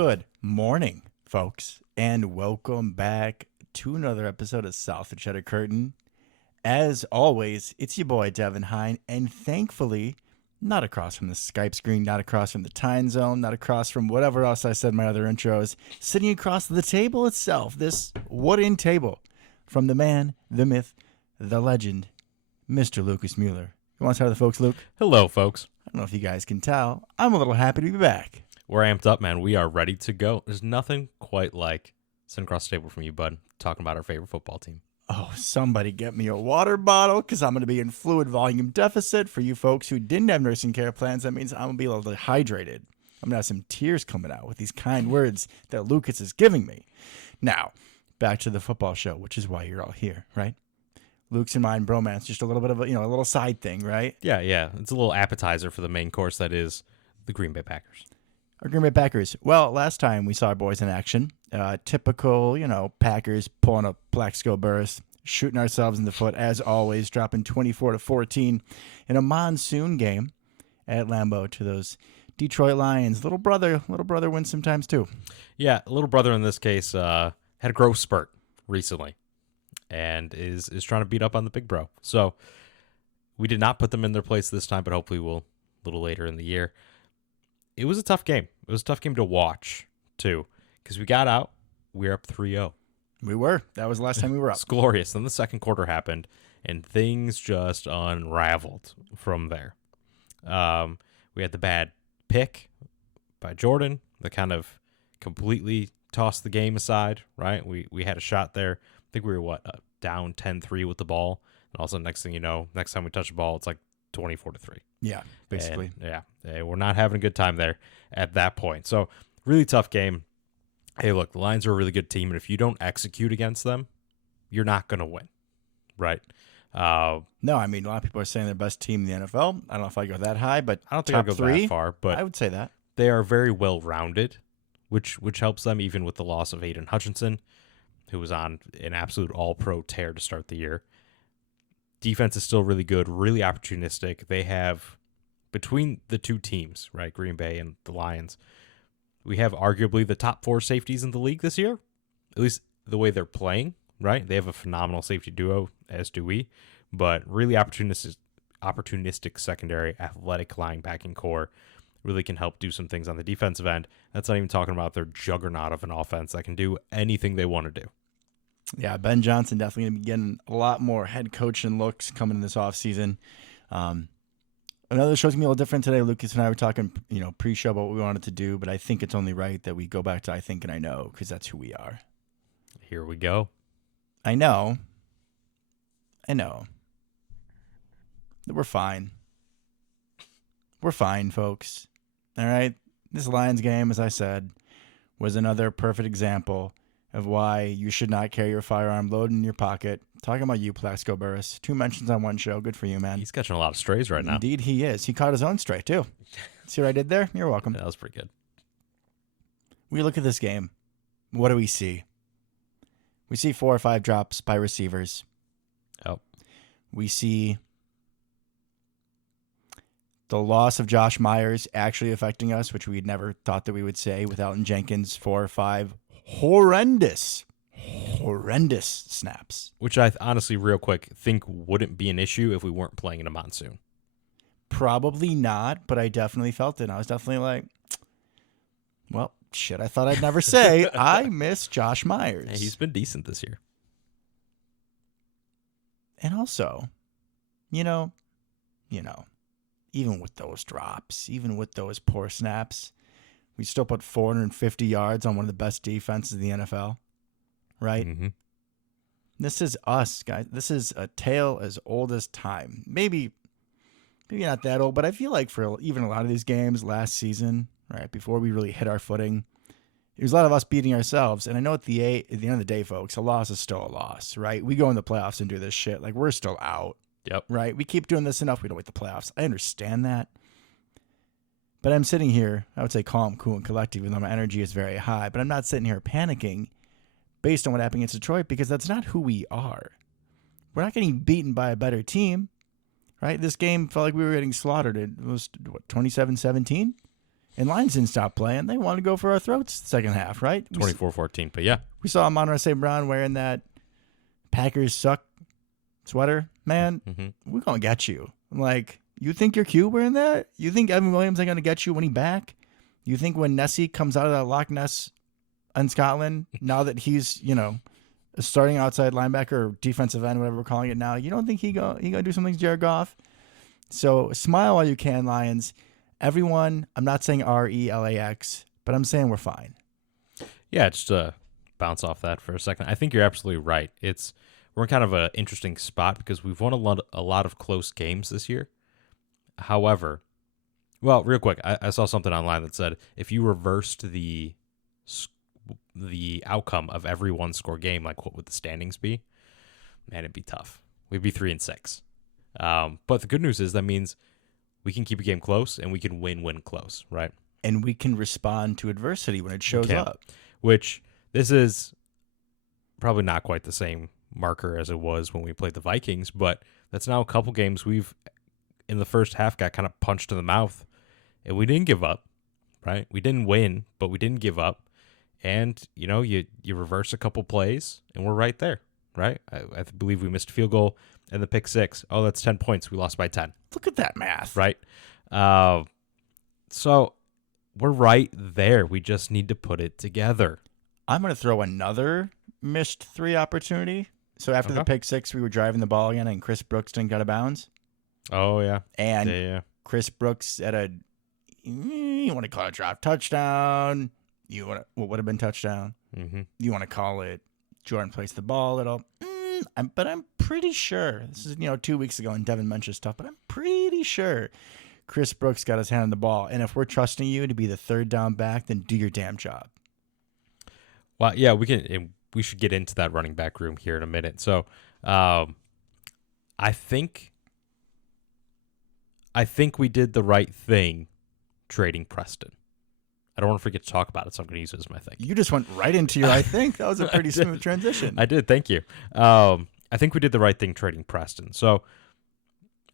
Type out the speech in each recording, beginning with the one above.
Good morning, folks, and welcome back to another episode of South of Cheddar Curtain. As always, it's your boy, Devin Hine, and thankfully, not across from the Skype screen, not across from the time zone, not across from whatever else I said in my other intros, sitting across the table itself, this wooden table, from the man, the myth, the legend, Mr. Lucas Mueller. You want to start with the folks, Luke? Hello, folks. I don't know if you guys can tell, I'm a little happy to be back. We're amped up, man. We are ready to go. There's nothing quite like sitting across the table from you, bud, talking about our favorite football team. Oh, somebody get me a water bottle because I'm going to be in fluid volume deficit. For you folks who didn't have nursing care plans, that means I'm going to be a little dehydrated. I'm going to have some tears coming out with these kind words that Lucas is giving me. Now, back to the football show, which is why you're all here, right? Luke's and mine bromance, just a little bit of a little side thing, right? Yeah. It's a little appetizer for the main course that is the Green Bay Packers. Our Green Bay Packers. Well, last time we saw our boys in action, typical, Packers pulling a Plaxico burst, shooting ourselves in the foot as always, dropping 24-14 in a monsoon game at Lambeau to those Detroit Lions. Little brother wins sometimes too. Yeah, little brother in this case had a growth spurt recently and is trying to beat up on the big bro. So we did not put them in their place this time, but hopefully we'll a little later in the year. It was a tough game. It was a tough game to watch, too, because we got out. We were up 3-0. We were. That was the last time we were up. It's glorious. Then the second quarter happened, and things just unraveled from there. We had the bad pick by Jordan that kind of completely tossed the game aside, right? We had a shot there. I think we were, down 10-3 with the ball. And also, next thing you know, next time we touch the ball, it's like 24-3. Yeah, basically. And, we're not having a good time there at that point. So, really tough game. Hey, look, the Lions are a really good team, and if you don't execute against them, you're not going to win, right? No, I mean, a lot of people are saying they're the best team in the NFL. I don't know if I go that high, but I don't think I'll go three, that far, but I would say that. They are very well-rounded, which helps them even with the loss of Aiden Hutchinson, who was on an absolute all-pro tear to start the year. Defense is still really good, really opportunistic. They have, between the two teams, right, Green Bay and the Lions, we have arguably the top 4 safeties in the league this year, at least the way they're playing, right? They have a phenomenal safety duo, as do we, but really opportunistic secondary, athletic linebacking core really can help do some things on the defensive end. That's not even talking about their juggernaut of an offense that can do anything they want to do. Yeah, Ben Johnson definitely going to be getting a lot more head coaching looks coming in this offseason. Another show's going to be a little different today. Lucas and I were talking, pre-show about what we wanted to do, but I think it's only right that we go back to I think and I know because that's who we are. Here we go. I know. That we're fine. We're fine, folks. All right? This Lions game, as I said, was another perfect example of why you should not carry your firearm loaded in your pocket. Talking about you, Plaxico Burress. 2 mentions on one show. Good for you, man. He's catching a lot of strays right now. Indeed, he is. He caught his own stray, too. See what I did there? You're welcome. That was pretty good. We look at this game. What do we see? We see 4 or 5 drops by receivers. Oh. We see the loss of Josh Myers actually affecting us, which we'd never thought that we would say with Elton Jenkins. 4 or 5 horrendous snaps. Which I honestly, real quick, think wouldn't be an issue if we weren't playing in a monsoon. Probably not, but I definitely felt it. And I was definitely like, well, shit, I thought I'd never say. I miss Josh Myers. Hey, he's been decent this year. And also, even with those drops, even with those poor snaps, we still put 450 yards on one of the best defenses in the NFL, right? Mm-hmm. This is us, guys. This is a tale as old as time. Maybe not that old, but I feel like for even a lot of these games last season, right, before we really hit our footing, it was a lot of us beating ourselves. And I know at the end of the day, folks, a loss is still a loss, right? We go in the playoffs and do this shit. Like, we're still out. Yep. Right? We keep doing this enough. We don't wait the playoffs. I understand that. But I'm sitting here, I would say calm, cool, and collected, even though my energy is very high. But I'm not sitting here panicking based on what happened against Detroit because that's not who we are. We're not getting beaten by a better team, right? This game felt like we were getting slaughtered. It was, 27-17? And Lions didn't stop playing. They wanted to go for our throats the second half, right? 24-14, but yeah. We saw Amon-Ra St. Brown wearing that Packers suck sweater. Man, we're going to get you. Like, you think you're cute wearing that? You think Evan Williams ain't going to get you when he's back? You think when Nessie comes out of that Loch Ness in Scotland, now that he's, a starting outside linebacker or defensive end, whatever we're calling it now, you don't think he gonna do something to Jared Goff? So smile while you can, Lions. Everyone, I'm not saying RELAX, but I'm saying we're fine. Yeah, just to bounce off that for a second. I think you're absolutely right. We're in kind of an interesting spot because we've won a lot of close games this year. However, well, real quick, I saw something online that said if you reversed the outcome of every one-score game, like what would the standings be? Man, it'd be tough. We'd be 3-6. But the good news is that means we can keep a game close and we can win close, right? And we can respond to adversity when it shows up. Which this is probably not quite the same marker as it was when we played the Vikings, but that's now a couple games we've, in the first half, got kind of punched in the mouth, and we didn't give up, right? We didn't win, but we didn't give up. And, you reverse a couple plays, and we're right there, right? I believe we missed a field goal and the pick six. Oh, that's 10 points. We lost by 10. Look at that math. Right? So we're right there. We just need to put it together. I'm going to throw another missed 3 opportunity. So after the pick six, we were driving the ball again, and Chris Brooks didn't get out of bounds. Oh, yeah. And Chris Brooks at you want to call it a drop touchdown. What would have been touchdown? Mm-hmm. You want to call it Jordan placed the ball at all? But I'm pretty sure, this is 2 weeks ago and Devin mentioned stuff, but I'm pretty sure Chris Brooks got his hand on the ball. And if we're trusting you to be the third down back, then do your damn job. Well, yeah, we should get into that running back room here in a minute. So I think we did the right thing trading Preston. I don't want to forget to talk about it, so I'm going to use it as my thing. You just went right into your I think. That was a pretty smooth transition. I did. Thank you. I think we did the right thing trading Preston. So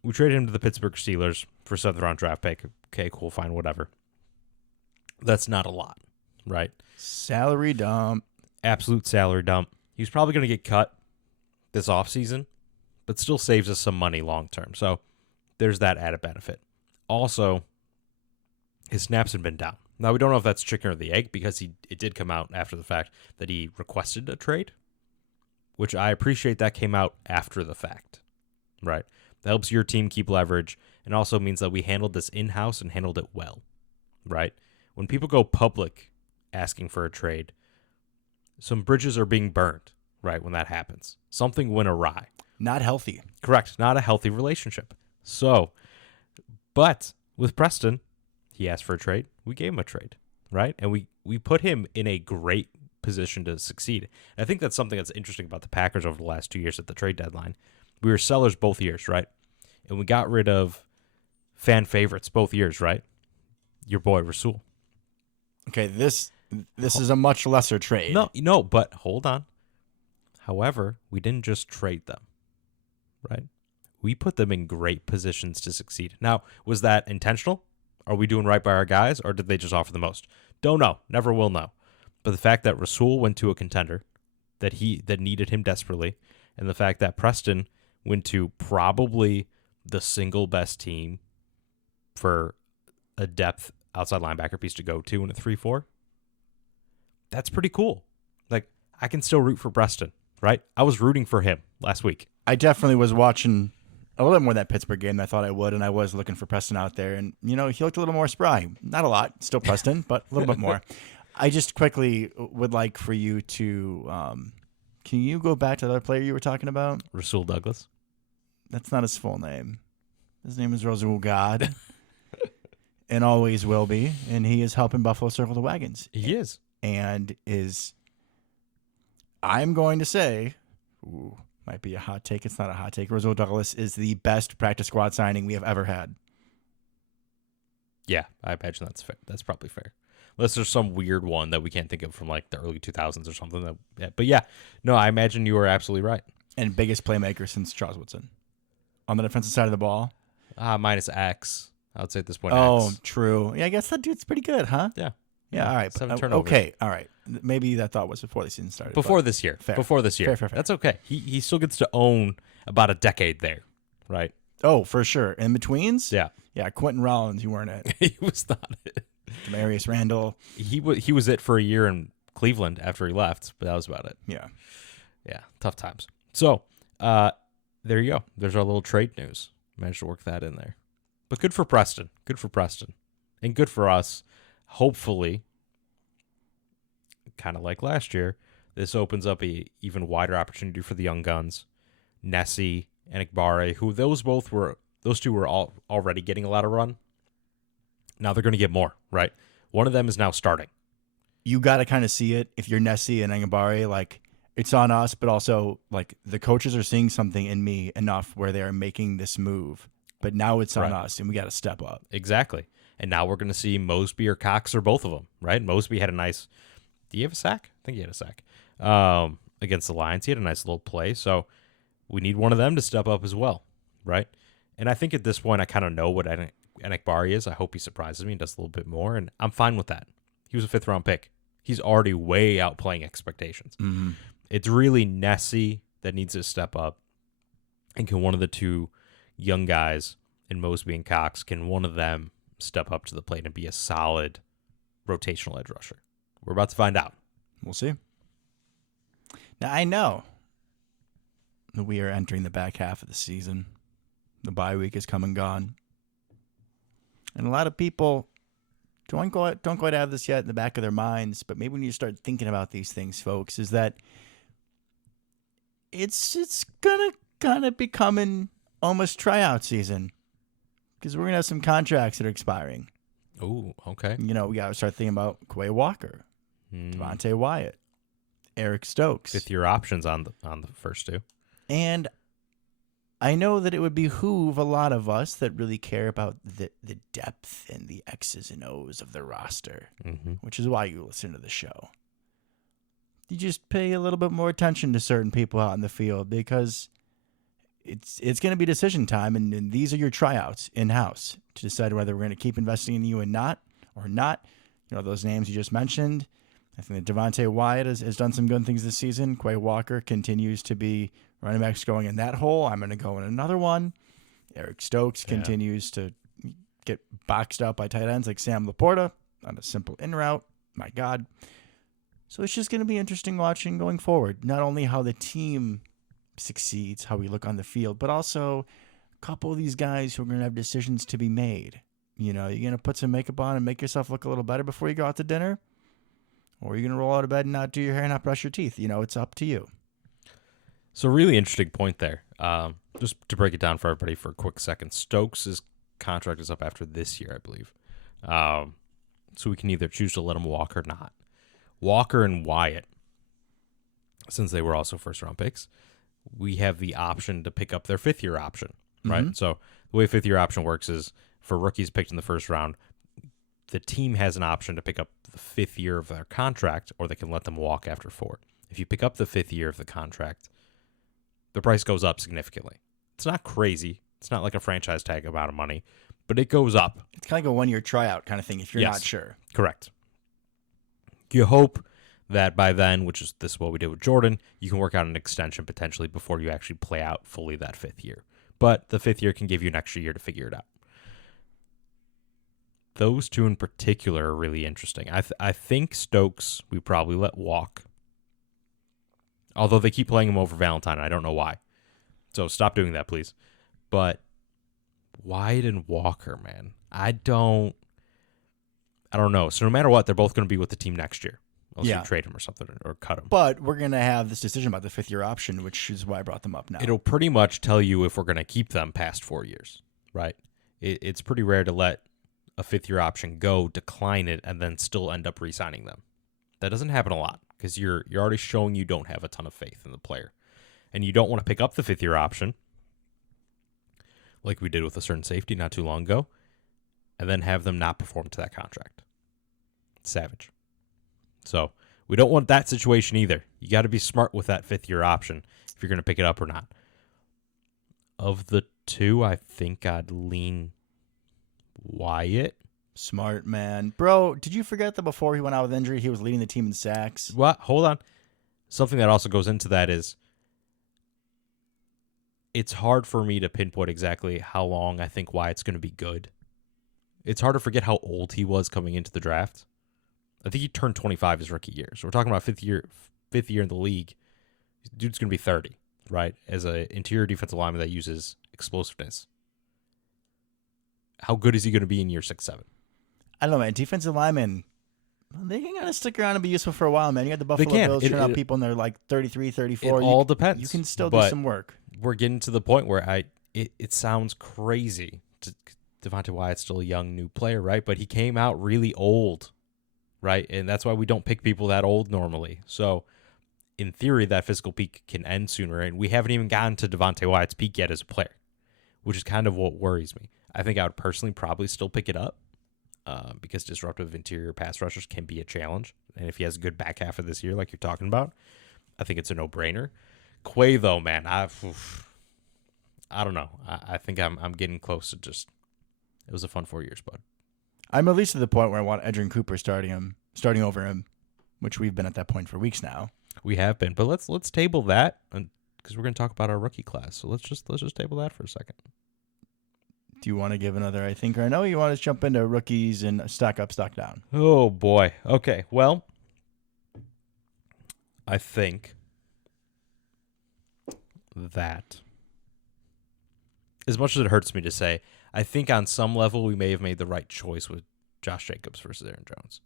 we traded him to the Pittsburgh Steelers for a 7th-round draft pick. Okay, cool, fine, whatever. That's not a lot, right? Salary dump. Absolute salary dump. He's probably going to get cut this offseason, but still saves us some money long term. So there's that added benefit. Also, his snaps had been down. Now, we don't know if that's chicken or the egg because it did come out after the fact that he requested a trade, which I appreciate that came out after the fact, right? That helps your team keep leverage and also means that we handled this in-house and handled it well, right? When people go public asking for a trade, some bridges are being burned, right, when that happens. Something went awry. Not healthy. Correct. Not a healthy relationship. So, but with Preston, he asked for a trade. We gave him a trade, right? And we put him in a great position to succeed. And I think that's something that's interesting about the Packers over the last 2 years at the trade deadline. We were sellers both years, right? And we got rid of fan favorites both years, right? Your boy, Rasul. Okay, this is a much lesser trade. No, but hold on. However, we didn't just trade them, right? We put them in great positions to succeed. Now, was that intentional? Are we doing right by our guys, or did they just offer the most? Don't know. Never will know. But the fact that Rasul went to a contender that needed him desperately, and the fact that Preston went to probably the single best team for a depth outside linebacker piece to go to in a 3-4, that's pretty cool. Like, I can still root for Preston, right? I was rooting for him last week. I definitely was watching a little bit more of that Pittsburgh game than I thought I would, and I was looking for Preston out there. And, he looked a little more spry. Not a lot. Still Preston, but a little bit more. I just quickly would like for you to can you go back to the other player you were talking about? Rasul Douglas. That's not his full name. His name is Rasul God. And always will be. And he is helping Buffalo circle the wagons. He is. And I'm going to say, might be a hot take. It's not a hot take. Rasul Douglas is the best practice squad signing we have ever had. Yeah, I imagine that's fair. That's probably fair. Unless there's some weird one that we can't think of from like the early 2000s or something. But yeah, no, I imagine you are absolutely right. And biggest playmaker since Charles Woodson. On the defensive side of the ball. Minus X. I would say at this point. Oh, X. true. Yeah, I guess that dude's pretty good, huh? Yeah. Yeah, all right. 7 turnovers. Okay, all right. Maybe that thought was before the season started. Before but this year. fair. Before this year. Fair. That's okay. He still gets to own about a decade there, right? Oh, for sure. In betweens? Yeah. Yeah, Quentin Rollins, you weren't it. He was not it. Demarius Randall. He was it for a year in Cleveland after he left, but that was about it. Yeah. Yeah, tough times. So, there you go. There's our little trade news. Managed to work that in there. But good for Preston. Good for Preston. And good for us. Hopefully, kind of like last year, this opens up a even wider opportunity for the young guns. Nessie and Igbare, who those two were all already getting a lot of run. Now they're going to get more, right? One of them is now starting. You got to kind of see it if you're Nessie and Angabari. Like, it's on us, but also, like, the coaches are seeing something in me enough where they are making this move. But now it's on us, and we got to step up. Exactly. And now we're going to see Mosby or Cox or both of them, right? Mosby had a nice... Do you have a sack? I think he had a sack. Against the Lions. He had a nice little play. So we need one of them to step up as well, right? And I think at this point, I kind of know what Enikbari is. I hope he surprises me and does a little bit more, and I'm fine with that. He was a 5th-round pick. He's already way outplaying expectations. Mm-hmm. It's really Nessie that needs to step up. And can one of the two young guys in Mosby and Cox, can one of them step up to the plate and be a solid rotational edge rusher? We're about to find out. We'll see. Now, I know that we are entering the back half of the season. The bye week is come and gone. And a lot of people don't quite have this yet in the back of their minds, but maybe when you start thinking about these things, folks, is that it's going to kind of becoming almost tryout season because we're going to have some contracts that are expiring. Oh, okay. We got to start thinking about Quay Walker, Devontae Wyatt, Eric Stokes. 5th-year options on the first two. And I know that it would behoove a lot of us that really care about the depth and the X's and O's of the roster, which is why you listen to the show. You just pay a little bit more attention to certain people out in the field because it's going to be decision time, and these are your tryouts in-house to decide whether we're going to keep investing in you or not. Those names you just mentioned. I think that Devontae Wyatt has done some good things this season. Quay Walker continues to be running backs going in that hole. I'm going to go in another one. Eric Stokes continues to get boxed out by tight ends like Sam Laporta on a simple in route. My God. So it's just going to be interesting watching going forward. Not only how the team succeeds, how we look on the field, but also a couple of these guys who are going to have decisions to be made. You're going to put some makeup on and make yourself look a little better before you go out to dinner? Or are you going to roll out of bed and not do your hair and not brush your teeth? It's up to you. So really interesting point there. Just to break it down for everybody for a quick second. Stokes' contract is up after this year, I believe. So we can either choose to let him walk or not. Walker and Wyatt, since they were also 1st-round picks, we have the option to pick up their 5th-year option, right? Mm-hmm. So the way 5th-year option works is for rookies picked in the 1st round, the team has an option to pick up the 5th year of their contract, or they can let them walk after 4. If you pick up the 5th year of the contract, the price goes up significantly. It's not crazy. It's not like a franchise tag amount of money, but it goes up. It's kind of like a 1-year tryout kind of thing if you're not sure. Correct. You hope that by then, which is what we did with Jordan, you can work out an extension potentially before you actually play out fully that 5th year. But the 5th year can give you an extra year to figure it out. Those two in particular are really interesting. I think Stokes we probably let walk. Although they keep playing him over Valentine. I don't know why. So stop doing that, please. But Wyatt and Walker, man. I don't know. So no matter what, they're both going to be with the team next year. Unless you trade him or something or cut him. But we're going to have this decision about the 5th-year option, which is why I brought them up now. It'll pretty much tell you if we're going to keep them past 4 years, right? It's pretty rare to let a 5th-year option go, decline it, and then still end up re-signing them. That doesn't happen a lot because you're already showing you don't have a ton of faith in the player. And you don't want to pick up the 5th-year option like we did with a certain safety not too long ago and then have them not perform to that contract. It's savage. So we don't want that situation either. You got to be smart with that 5th-year option if you're going to pick it up or not. Of the two, I think I'd lean Wyatt. Smart man. Bro, did you forget that before he went out with injury, he was leading the team in sacks? What? Hold on. Something that also goes into that is it's hard for me to pinpoint exactly how long I think Wyatt's going to be good. It's hard to forget how old he was coming into the draft. I think he turned 25 his rookie year. So we're talking about fifth year in the league. Dude's going to be 30, right? As an interior defensive lineman that uses explosiveness. How good is he going to be in year 6, 7? I don't know, man. Defensive linemen, they can kind of stick around and be useful for a while, man. You got the Buffalo Bills turn out people and they're like 33, 34. It all depends. You can still do some work. We're getting to the point where it sounds crazy. Devontae Wyatt's still a young new player, right? But he came out really old, right? And that's why we don't pick people that old normally. So in theory, that physical peak can end sooner. And we haven't even gotten to Devontae Wyatt's peak yet as a player, which is kind of what worries me. I think I would personally probably still pick it up because disruptive interior pass rushers can be a challenge. And if he has a good back half of this year, like you're talking about, I think it's a no-brainer. Quay, though, man, I don't know. I think I'm getting close to just. It was a fun 4 years, bud. I'm at least to the point where I want Edgerrin Cooper starting over him, which we've been at that point for weeks now. We have been, but let's table that because we're going to talk about our rookie class. So let's just table that for a second. Do you want to give another I think or no? You want to jump into rookies and stock up, stock down? Oh boy. Okay. Well, I think that as much as it hurts me to say, I think on some level we may have made the right choice with Josh Jacobs versus Aaron Jones.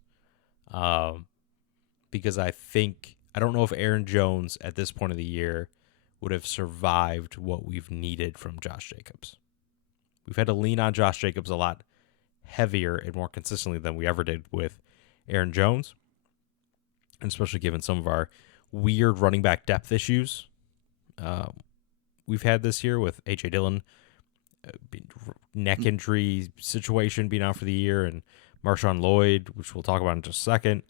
Because I don't know if Aaron Jones at this point of the year would have survived what we've needed from Josh Jacobs. We've had to lean on Josh Jacobs a lot heavier and more consistently than we ever did with Aaron Jones. And especially given some of our weird running back depth issues we've had this year with A.J. Dillon, neck injury situation being out for the year, and Marshawn Lloyd, which we'll talk about in just a second,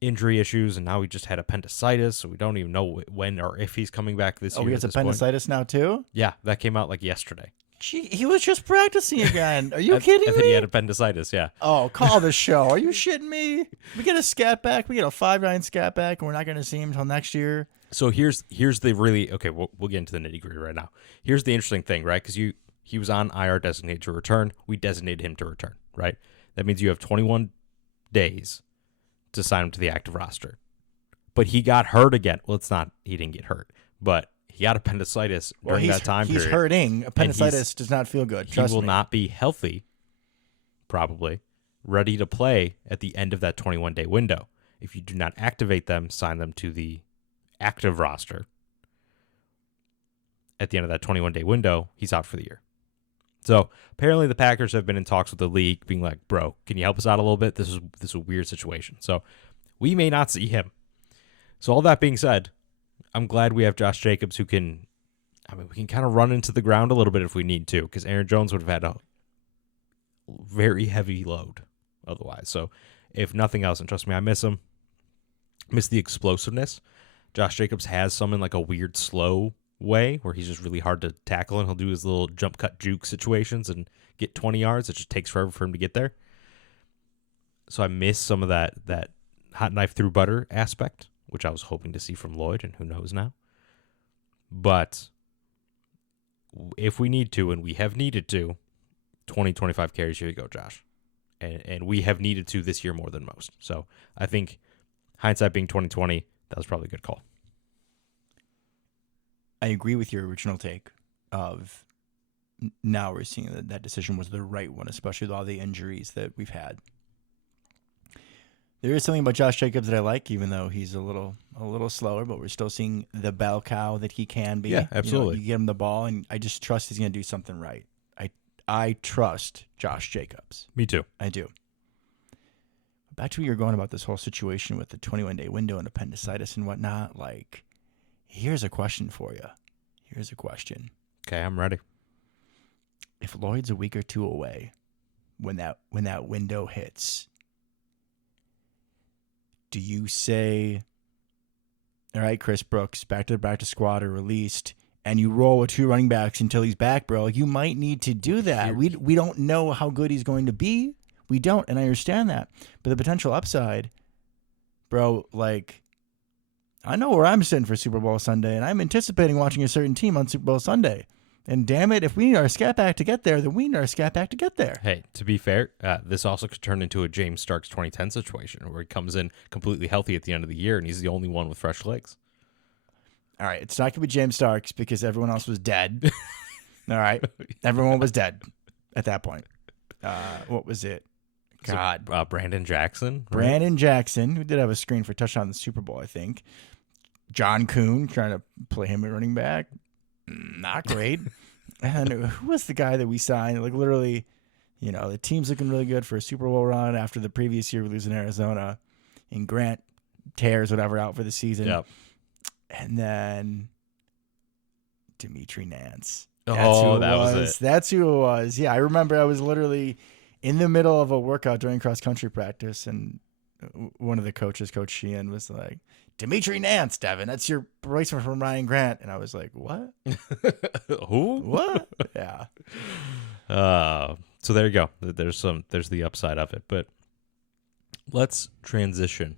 injury issues, and now he just had appendicitis, so we don't even know when or if he's coming back this year. Oh, he has appendicitis now too? Yeah, that came out like yesterday. Gee, he was just practicing again. Are you kidding me? I think he had appendicice, yeah. Oh, call the show. Are you shitting me? We get a scat back. We get a 5'9" scat back, and we're not going to see him until next year. So here's the really, okay, we'll get into the nitty-gritty right now. Here's the interesting thing, right? Because he was on IR designated to return. We designated him to return, right? That means you have 21 days to sign him to the active roster. But he got hurt again. Well, it's not, he didn't get hurt, but he got appendicitis during that time period. He's hurting. Appendicitis does not feel good. Trust me. He will not be healthy, probably, ready to play at the end of that 21-day window. If you do not activate them, sign them to the active roster, at the end of that 21-day window, he's out for the year. So apparently the Packers have been in talks with the league being like, bro, can you help us out a little bit? This is a weird situation. So we may not see him. So all that being said, I'm glad we have Josh Jacobs we can kind of run into the ground a little bit if we need to, because Aaron Jones would have had a very heavy load otherwise. So if nothing else, and trust me, I miss him, miss the explosiveness. Josh Jacobs has some in like a weird slow way where he's just really hard to tackle, and he'll do his little jump cut juke situations and get 20 yards. It just takes forever for him to get there. So I miss some of that hot knife through butter aspect, which I was hoping to see from Lloyd, and who knows now. But if we need to, and we have needed to, 20, 25 carries, here you go, Josh. And we have needed to this year more than most. So I think hindsight being 2020, that was probably a good call. I agree with your original take of now we're seeing that decision was the right one, especially with all the injuries that we've had. There is something about Josh Jacobs that I like, even though he's a little slower, but we're still seeing the bell cow that he can be. Yeah, absolutely. You get him the ball, and I just trust he's going to do something right. I trust Josh Jacobs. Me too. I do. Back to where you're going about this whole situation with the 21-day window and appendicitis and whatnot, like, here's a question for you. Here's a question. Okay, I'm ready. If Lloyd's a week or two away when that window hits, do you say, all right, Chris Brooks, back to squad or released, and you roll with 2 running backs until he's back, bro, you might need to do that. We don't know how good he's going to be. We don't, and I understand that. But the potential upside, bro, like, I know where I'm sitting for Super Bowl Sunday, and I'm anticipating watching a certain team on Super Bowl Sunday. And damn it, if we need our scat back to get there, then we need our scat back to get there. Hey, to be fair, this also could turn into a James Starks 2010 situation where he comes in completely healthy at the end of the year and he's the only one with fresh legs. All right, it's not going to be James Starks because everyone else was dead. All right, everyone was dead at that point. What was it? God. So, Brandon Jackson. Right? Brandon Jackson, who did have a screen for a touchdown in the Super Bowl, I think. John Kuhn, trying to play him at running back. Not great. And who was the guy that we signed? Like, literally, the team's looking really good for a Super Bowl run after the previous year we lose in Arizona. And Grant tears whatever out for the season. Yep. And then Dimitri Nance. That was it. That's who it was. Yeah, I remember I was literally in the middle of a workout during cross-country practice, and one of the coaches, Coach Sheehan, was like, Dimitri Nance, Devin, that's your replacement from Ryan Grant. And I was like, what? Who? What? Yeah. So there you go. There's the upside of it. But let's transition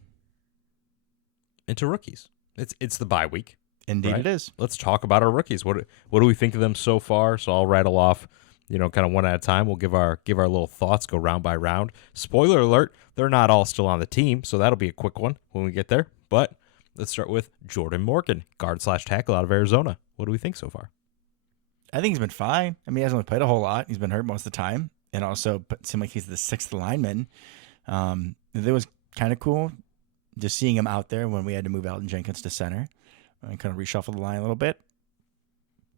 into rookies. It's the bye week. Indeed, right? It is. Let's talk about our rookies. What do we think of them so far? So I'll rattle off, kind of one at a time. We'll give our little thoughts, go round by round. Spoiler alert, they're not all still on the team, so that'll be a quick one when we get there. But let's start with Jordan Morgan, guard/tackle out of Arizona. What do we think so far? I think he's been fine. I mean, he hasn't really played a whole lot. He's been hurt most of the time, and also it seemed like he's the 6th lineman. It was kind of cool just seeing him out there when we had to move Alden Jenkins to center and kind of reshuffle the line a little bit.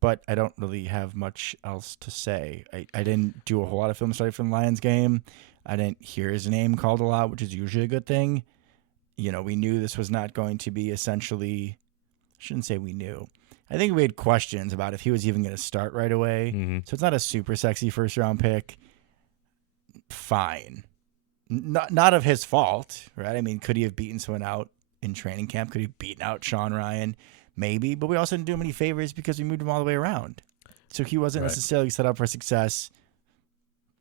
But I don't really have much else to say. I didn't do a whole lot of film study from the Lions game. I didn't hear his name called a lot, which is usually a good thing. We knew this was not going to be essentially, I shouldn't say we knew. I think we had questions about if he was even going to start right away. Mm-hmm. So it's not a super sexy first-round pick. Fine. Not of his fault, right? I mean, could he have beaten someone out in training camp? Could he have beaten out Sean Ryan? Maybe, but we also didn't do him any favors because we moved him all the way around. So he wasn't necessarily set up for success.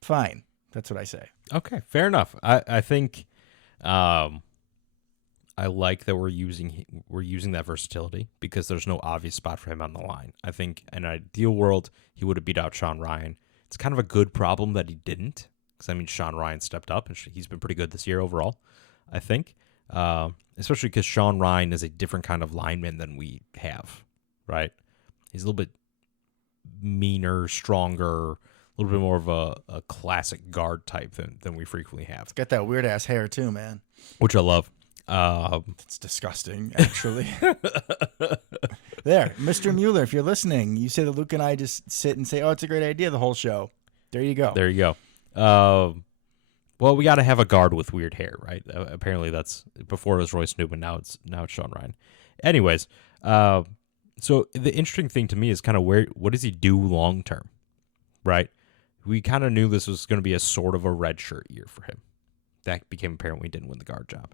Fine. That's what I say. Okay, fair enough. I think I like that we're using that versatility because there's no obvious spot for him on the line. I think in an ideal world, he would have beat out Sean Ryan. It's kind of a good problem that he didn't because, I mean, Sean Ryan stepped up and he's been pretty good this year overall, I think. Especially because Sean Ryan is a different kind of lineman than we have, right? He's a little bit meaner, stronger, a little bit more of a classic guard type than we frequently have. It's got that weird-ass hair, too, man. Which I love. It's disgusting, actually. There, Mr. Mueller, if you're listening, you say that Luke and I just sit and say, oh, it's a great idea the whole show. There you go. There you go. Well, we got to have a guard with weird hair, right? Apparently that's before it was Royce Newman. Now it's Sean Ryan. Anyways, so the interesting thing to me is kind of what does he do long term, right? We kind of knew this was going to be a sort of a redshirt year for him. That became apparent when he didn't win the guard job.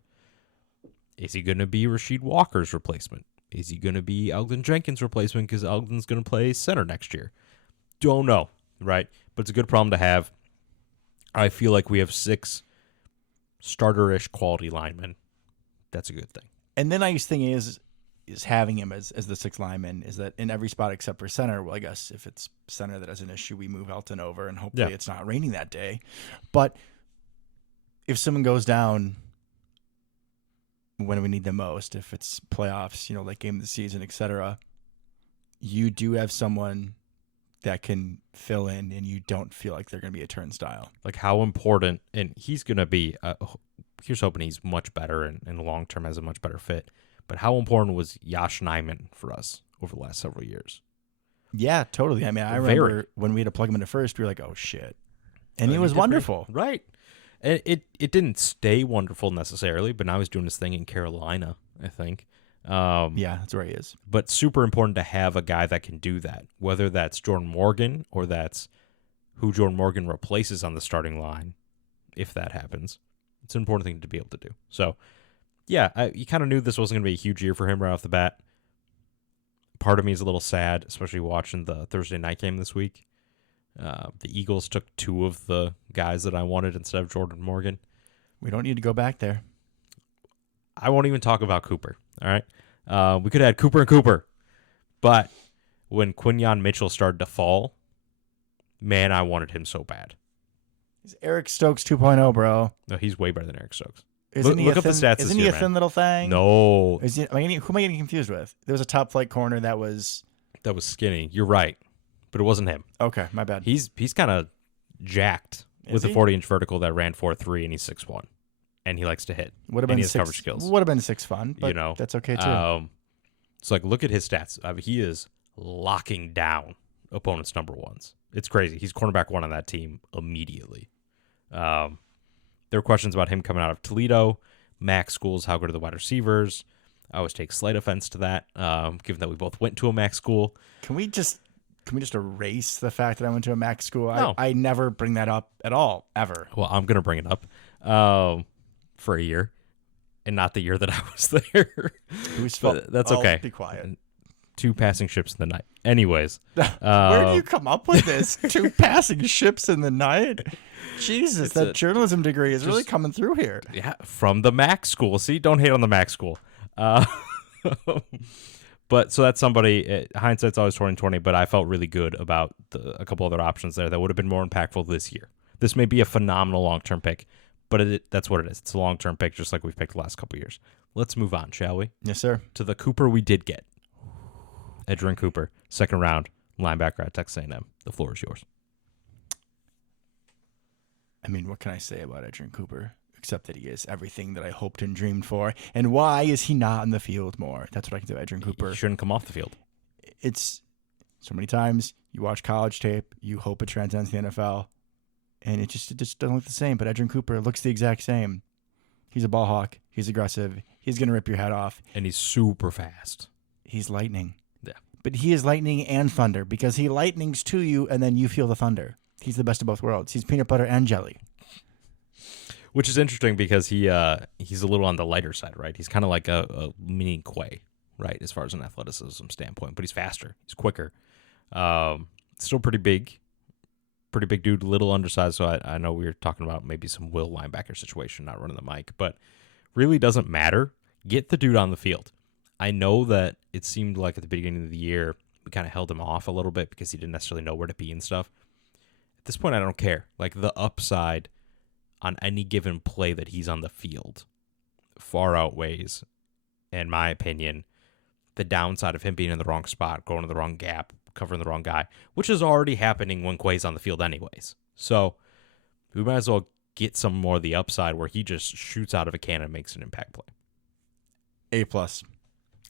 Is he going to be Rasheed Walker's replacement? Is he going to be Alden Jenkins' replacement because Alden's going to play center next year? Don't know, right? But it's a good problem to have. I feel like we have 6 starter-ish quality linemen. That's a good thing. And the nice thing is having him as the 6th lineman is that in every spot except for center, well, I guess if it's center that has an issue, we move Elton over, and hopefully it's not raining that day. But if someone goes down when we need them most, if it's playoffs, late game of the season, etc., you do have someone that can fill in and you don't feel like they're going to be a turnstile. Like how important, and he's going to be, here's hoping he's much better and in the long term has a much better fit, but how important was Yosh Nijman for us over the last several years? Yeah, totally. I mean, I remember when we had to plug him into first, we were like, oh, shit. And he was wonderful. Right. And it didn't stay wonderful necessarily, but now he's doing his thing in Carolina, I think. Yeah, that's where he is. But super important to have a guy that can do that, whether that's Jordan Morgan or that's who Jordan Morgan replaces on the starting line, if that happens. It's an important thing to be able to do. So, yeah, you kind of knew this wasn't going to be a huge year for him right off the bat. part of me is a little sad, especially watching the Thursday night game this week. The Eagles took 2 of the guys that I wanted instead of Jordan Morgan. We don't need to go back there. I won't even talk about Cooper, all right? We could have had Cooper and Cooper. But when Quinyon Mitchell started to fall, man, I wanted him so bad. He's Eric Stokes 2.0, bro. No, he's way better than Eric Stokes. Look up the stats this Isn't year, he a man. thin little thing? No. Who am I getting confused with? There was a top flight corner that was... That was skinny. You're right. But it wasn't him. Okay, my bad. He's kind of jacked with a 40-inch vertical that ran 4.3, and he's 6'1". And he likes to hit. Would have and been he has six, coverage skills. Would have been 6 fun, but that's okay too. So, like, look at his stats. I mean, he is locking down opponents' number ones. It's crazy. He's cornerback 1 on that team immediately. There were questions about him coming out of Toledo. MAC schools, how good are the wide receivers? I always take slight offense to that, given that we both went to a MAC school. Can we just erase the fact that I went to a MAC school? No. I never bring that up at all, ever. Well, I'm going to bring it up for a year, and not the year that I was there. But that's okay. Be quiet. 2 passing ships in the night. Anyways. Where do you come up with this? 2 passing ships in the night? Jesus, that journalism degree is really coming through here. Yeah, from the MAC school. See, don't hate on the MAC school. But so that's somebody, hindsight's always 20/20, but I felt really good about a couple other options there that would have been more impactful this year. This may be a phenomenal long-term pick, but that's what it is. It's a long-term pick, just like we've picked the last couple of years. Let's move on, shall we? Yes, sir. To the Cooper we did get. Edgerrin Cooper, 2nd round, linebacker at Texas A&M. The floor is yours. I mean, what can I say about Edgerrin Cooper? Except that he is everything that I hoped and dreamed for. And why is he not in the field more? That's what I can do, Edgerrin Cooper. He shouldn't come off the field. It's so many times you watch college tape, you hope it transcends the NFL, and it just doesn't look the same. But Edgerrin Cooper looks the exact same. He's a ball hawk. He's aggressive. He's going to rip your head off. And he's super fast. He's lightning. Yeah. But he is lightning and thunder because he lightnings to you and then you feel the thunder. He's the best of both worlds. He's peanut butter and jelly. Which is interesting because he's a little on the lighter side, right? He's kind of like a mini Quay, right, as far as an athleticism standpoint. But he's faster. He's quicker. Still pretty big dude, little undersized. So I know we were talking about maybe some will linebacker situation, not running the mic. But really doesn't matter. Get the dude on the field. I know that it seemed like at the beginning of the year we kind of held him off a little bit because he didn't necessarily know where to be and stuff. At this point, I don't care. Like, the upside on any given play that he's on the field far outweighs, in my opinion, the downside of him being in the wrong spot, going to the wrong gap, covering the wrong guy, which is already happening when Quay's on the field anyways. So we might as well get some more of the upside where he just shoots out of a cannon and makes an impact play. A+.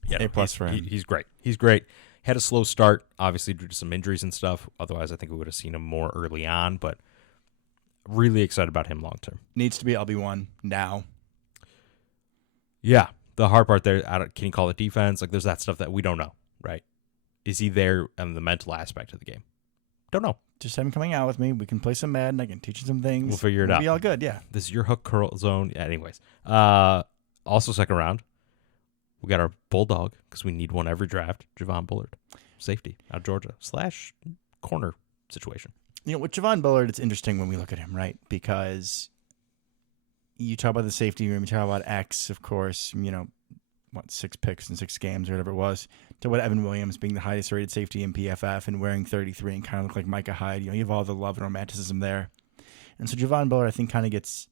Yeah, A+ for him. He's great. He's great. Had a slow start, obviously due to some injuries and stuff. Otherwise, I think we would have seen him more early on, but really excited about him long term. Needs to be LB1 now. Yeah. The hard part there, can you call it defense? Like, there's that stuff that we don't know, right? Is he there on the mental aspect of the game? Don't know. Just have him coming out with me. We can play some Madden. I can teach you some things. We'll figure it out. Be all good, yeah. This is your hook curl zone. Yeah, anyways. Also, 2nd round, we got our Bulldog, because we need one every draft, Javon Bullard. Safety out of Georgia / corner situation. You know, with Javon Bullard, it's interesting when we look at him, right? Because you talk about the safety room, you talk about X, of course, 6 picks in 6 games or whatever it was. Talk about Evan Williams being the highest rated safety in PFF and wearing 33 and kind of look like Micah Hyde. You have all the love and romanticism there. And so Javon Bullard, I think, kind of gets,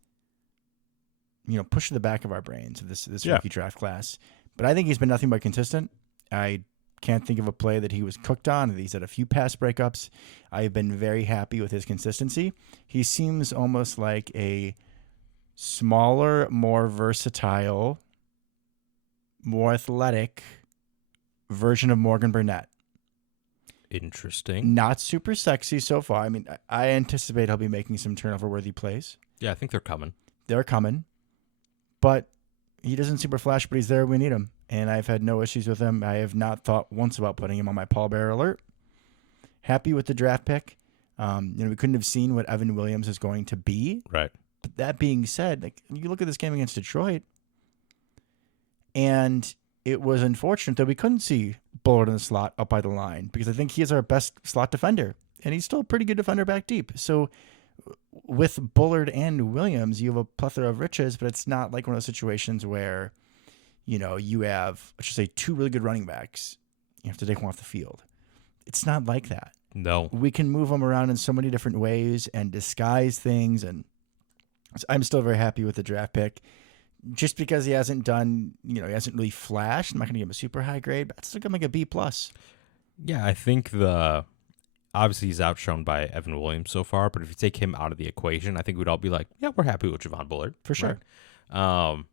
pushed to the back of our brains of this rookie draft class. But I think he's been nothing but consistent. I can't think of a play that he was cooked on. He's had a few pass breakups. I've been very happy with his consistency. He seems almost like a smaller, more versatile, more athletic version of Morgan Burnett. Interesting. Not super sexy so far. I mean, I anticipate he'll be making some turnover-worthy plays. Yeah, I think they're coming. They're coming. But he doesn't super flash, but he's there when we need him. And I've had no issues with him. I have not thought once about putting him on my pallbearer alert. Happy with the draft pick. We couldn't have seen what Evan Williams is going to be. Right. But that being said, like, you look at this game against Detroit, and it was unfortunate that we couldn't see Bullard in the slot up by the line because I think he is our best slot defender, and he's still a pretty good defender back deep. So with Bullard and Williams, you have a plethora of riches, but it's not like one of those situations where, you have, let's just say, two really good running backs. You have to take one off the field. It's not like that. No. We can move them around in so many different ways and disguise things, and I'm still very happy with the draft pick. Just because he hasn't done, he hasn't really flashed, I'm not going to give him a super high grade, but it's still going to make a B+. Yeah, I think obviously he's outshone by Evan Williams so far, but if you take him out of the equation, I think we'd all be like, yeah, we're happy with Javon Bullard. For sure. Right?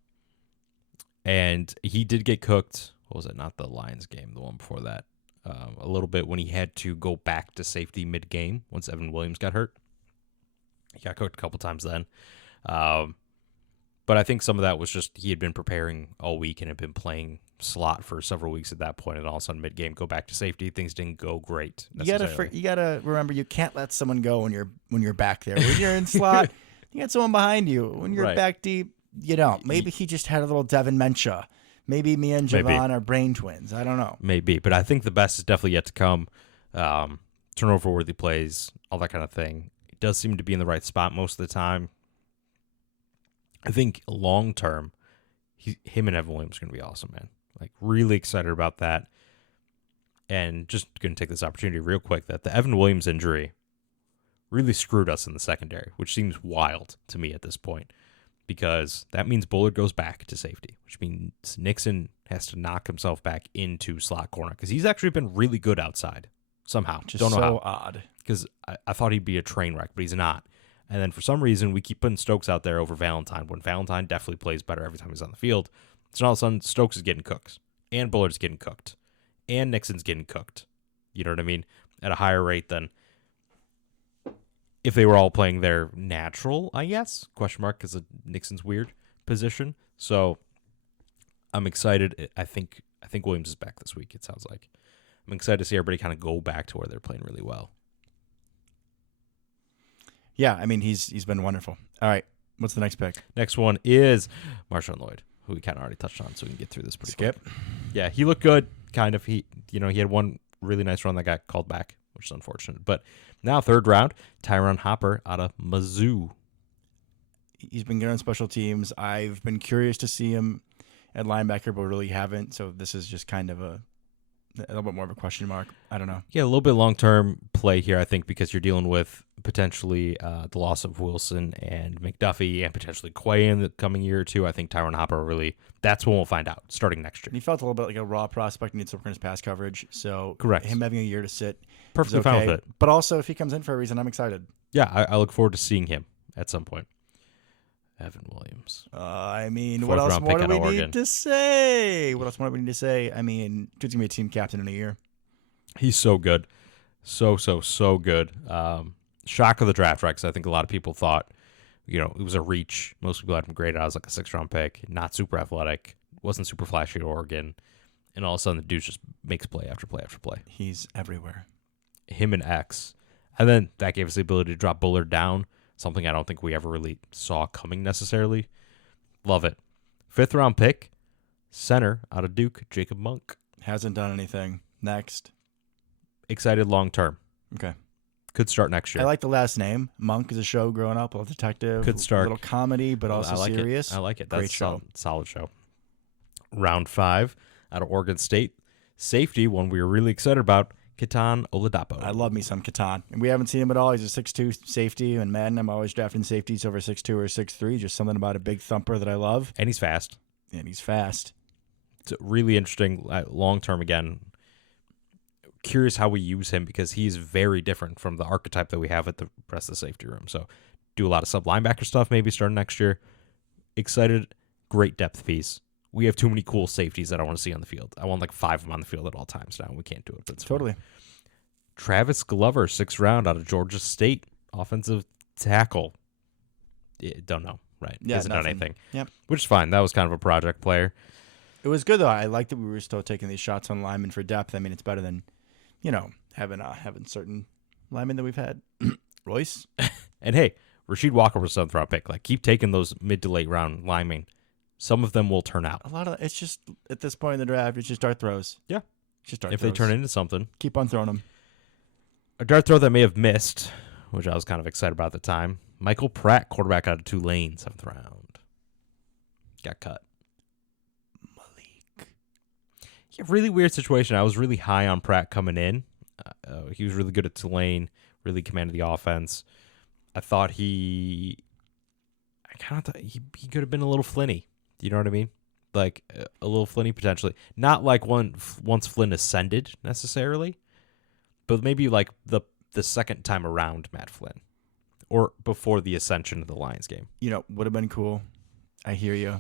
And he did get cooked. What was it? Not the Lions game, the one before that. A little bit when he had to go back to safety mid-game once Evan Williams got hurt. He got cooked a couple times then. But I think some of that was just he had been preparing all week and had been playing slot for several weeks at that point, and all of a sudden mid-game go back to safety. Things didn't go great. You gotta remember, you can't let someone go when you're back there. When you're in slot, you got someone behind you. When you're back deep, you don't. Maybe he just had a little Devin Mencha. Maybe me and Javon are brain twins. I don't know. Maybe, but I think the best is definitely yet to come. Turnover-worthy plays, all that kind of thing. It does seem to be in the right spot most of the time. I think long-term, him and Evan Williams are going to be awesome, man. Like, really excited about that. And just going to take this opportunity real quick that the Evan Williams injury really screwed us in the secondary, which seems wild to me at this point. Because that means Bullard goes back to safety, which means Nixon has to knock himself back into slot corner because he's actually been really good outside somehow. Just don't know so how. Odd. Because I thought he'd be a train wreck, but he's not. And then for some reason, we keep putting Stokes out there over Valentine when Valentine definitely plays better every time he's on the field. So all of a sudden, Stokes is getting cooked, and Bullard's getting cooked, and Nixon's getting cooked. You know what I mean? At a higher rate than if they were all playing their natural, I guess, question mark, because Nixon's weird position. So I'm excited. I think Williams is back this week, it sounds like. I'm excited to see everybody kind of go back to where they're playing really well. Yeah, I mean, he's been wonderful. All right, what's the next pick? Next one is Marshawn Lloyd, who we kind of already touched on, so we can get through this pretty quick. Yeah, he looked good, kind of. He had one really nice run that got called back, which is unfortunate. But now, third round, Tyron Hopper out of Mizzou. He's been good on special teams. I've been curious to see him at linebacker, but really haven't. So this is just kind of a little bit more of a question mark. I don't know. Yeah, a little bit long-term play here, I think, because you're dealing with potentially the loss of Wilson and McDuffie and potentially Quay in the coming year or two. I think Tyron Hopper really, that's when we'll find out, starting next year. He felt a little bit like a raw prospect, needs to work on his pass coverage. So correct. Him having a year to sit perfectly is okay. fine with it. But also, if he comes in for a reason, I'm excited. Yeah, I look forward to seeing him at some point. Evan Williams. I mean, what else more do we need to say? I mean, dude's going to be a team captain in a year. He's so good. So good. Shock of the draft, right? Because I think a lot of people thought, it was a reach. Most people had him graded out as like a 6th-round pick. Not super athletic. Wasn't super flashy at Oregon. And all of a sudden, the dude just makes play after play after play. He's everywhere. Him and X. And then that gave us the ability to drop Bullard down. Something I don't think we ever really saw coming necessarily. Love it. 5th-round pick, center out of Duke, Jacob Monk. Hasn't done anything. Next. Excited long-term. Okay. Could start next year. I like the last name. Monk is a show growing up, a little detective. Could start. A little comedy, but also serious. I like it. Great That's show. Solid show. Round 5 out of Oregon State. Safety, one we were really excited about, Ketan Oladapo. I love me some Ketan. And we haven't seen him at all. He's a 6'2 safety. And Madden, I'm always drafting safeties over 6'2 or 6'3. Just something about a big thumper that I love. And he's fast. It's really interesting long-term again. Curious how we use him because he's very different from the archetype that we have at the rest of the safety room. So do a lot of sub-linebacker stuff maybe starting next year. Excited. Great depth piece. We have too many cool safeties that I want to see on the field. I want like 5 of them on the field at all times now. We can't do it. But totally. Fun. Travis Glover, 6th round out of Georgia State, offensive tackle. Don't know, right? Yeah, hasn't done anything. Yep. Which is fine. That was kind of a project player. It was good though. I like that we were still taking these shots on linemen for depth. I mean, it's better than, having certain linemen that we've had. Royce. And hey, Rasheed Walker was a 7th-round pick. Like, keep taking those mid to late round linemen. Some of them will turn out. A lot of it's just at this point in the draft, it's just dart throws. Yeah. Just dart if they throws. turn into something. Keep on throwing them. A dart throw that may have missed, which I was kind of excited about at the time. Michael Pratt, quarterback out of Tulane, 7th round. Got cut. Malik. Yeah, really weird situation. I was really high on Pratt coming in. He was really good at Tulane, really commanded the offense. I thought he could have been a little flinny. You know what I mean? Like a little flinny potentially. Not like once Flynn ascended necessarily, but maybe like the second time around Matt Flynn, or before the ascension of the Lions game. You know, would have been cool. I hear you.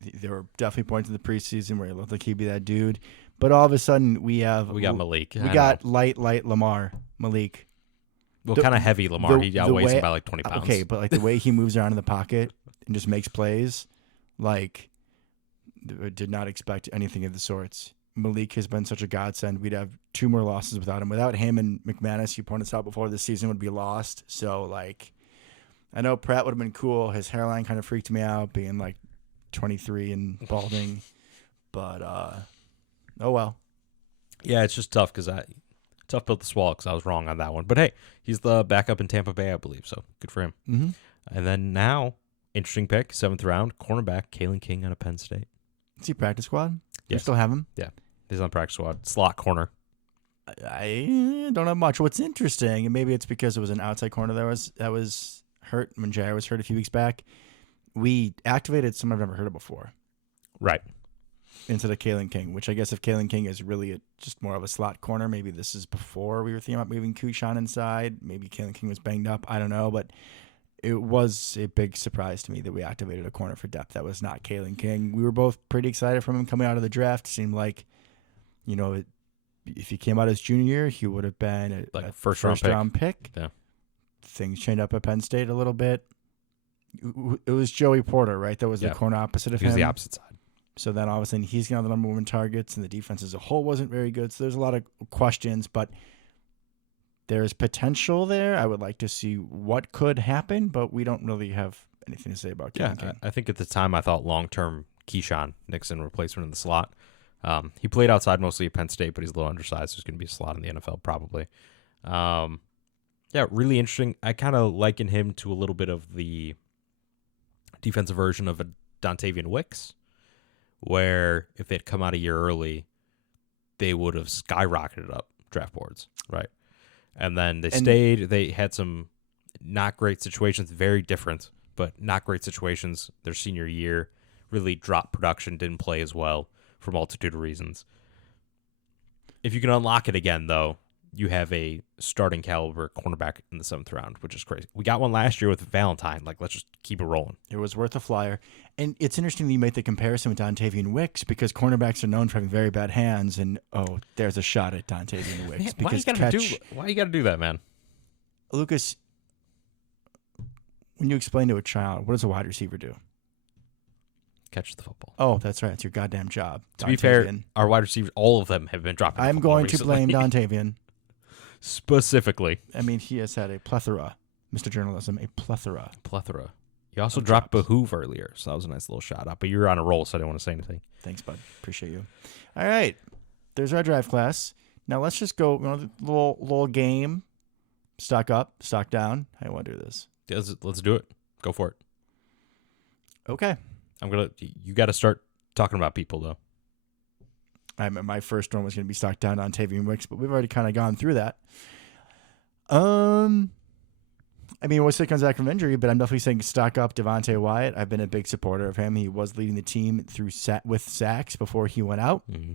There were definitely points in the preseason where it looked like he'd be that dude. But all of a sudden, we got Malik. We got light Lamar, Malik. Well, kind of heavy Lamar. He outweighs him by like 20 pounds. Okay, but like the way he moves around in the pocket and just makes plays, like, did not expect anything of the sorts. Malik has been such a godsend. We'd have 2 more losses without him. Without him and McManus, you pointed out before, this season would be lost. So, like, I know Pratt would have been cool. His hairline kind of freaked me out, being like 23 and balding. But, oh well. Yeah, it's just tough tough pill to swallow because I was wrong on that one. But hey, he's the backup in Tampa Bay, I believe. So good for him. Mm-hmm. And then now, interesting pick, 7th round, cornerback Kalen King out of Penn State. Is he practice squad? You Yes. still have him? Yeah, he's on the practice squad, slot corner. I don't have much. What's interesting, and maybe it's because it was an outside corner that was hurt when Jair was hurt a few weeks back. We activated someone I've never heard of before. Right. Instead of Kalen King, which I guess if Kalen King is really just more of a slot corner, maybe this is before we were thinking about moving Kushan inside. Maybe Kalen King was banged up. I don't know, but it was a big surprise to me that we activated a corner for depth that was not Kalen King. We were both pretty excited from him coming out of the draft. It seemed like, you know, if he came out his junior year, he would have been a first round pick. Yeah. Things changed up at Penn State a little bit. It was Joey Porter, right? That was the corner opposite of him. He was the opposite side. So then all of a sudden he's going to have the number 1 targets, and the defense as a whole wasn't very good. So there's a lot of questions, but there's potential there. I would like to see what could happen, but we don't really have anything to say about Kalen King. I think at the time I thought long-term Keyshawn Nixon replacement in the slot. He played outside mostly at Penn State, but he's a little undersized, so he's going to be a slot in the NFL probably. Yeah, really interesting. I kind of liken him to a little bit of the defensive version of a Dontavian Wicks, where if they'd come out a year early, they would have skyrocketed up draft boards, right? And then they stayed. They had some not great situations, very different, but not great situations their senior year. Really dropped production, didn't play as well for a multitude of reasons. If you can unlock it again, though, you have a starting caliber cornerback in the 7th round, which is crazy. We got one last year with Valentine. Like, let's just keep it rolling. It was worth a flyer. And it's interesting that you make the comparison with Dontavian Wicks, because cornerbacks are known for having very bad hands, and, there's a shot at Dontavian Wicks. Man, because why you got to do that, man? Lucas, when you explain to a child, what does a wide receiver do? Catch the football. Oh, that's right. It's your goddamn job. To be fair, our wide receivers, all of them have been dropping. I'm going to blame Dontavian. Specifically. I mean, he has had a plethora, Mr. Journalism, a plethora. You also dropped Behoove earlier, so that was a nice little shout out. But you're on a roll, so I didn't want to say anything. Thanks, bud. Appreciate you. All right. There's our draft class. Now let's just go, little game. Stock up, stock down. How you want to do this? Let's do it. Go for it. Okay. You got to start talking about people, though. My first one was going to be stock down on Tavian Wicks, but we've already kind of gone through that. I mean, we'll say comes back from injury, but I'm definitely saying stock up Devontae Wyatt. I've been a big supporter of him. He was leading the team with sacks before he went out. Mm-hmm.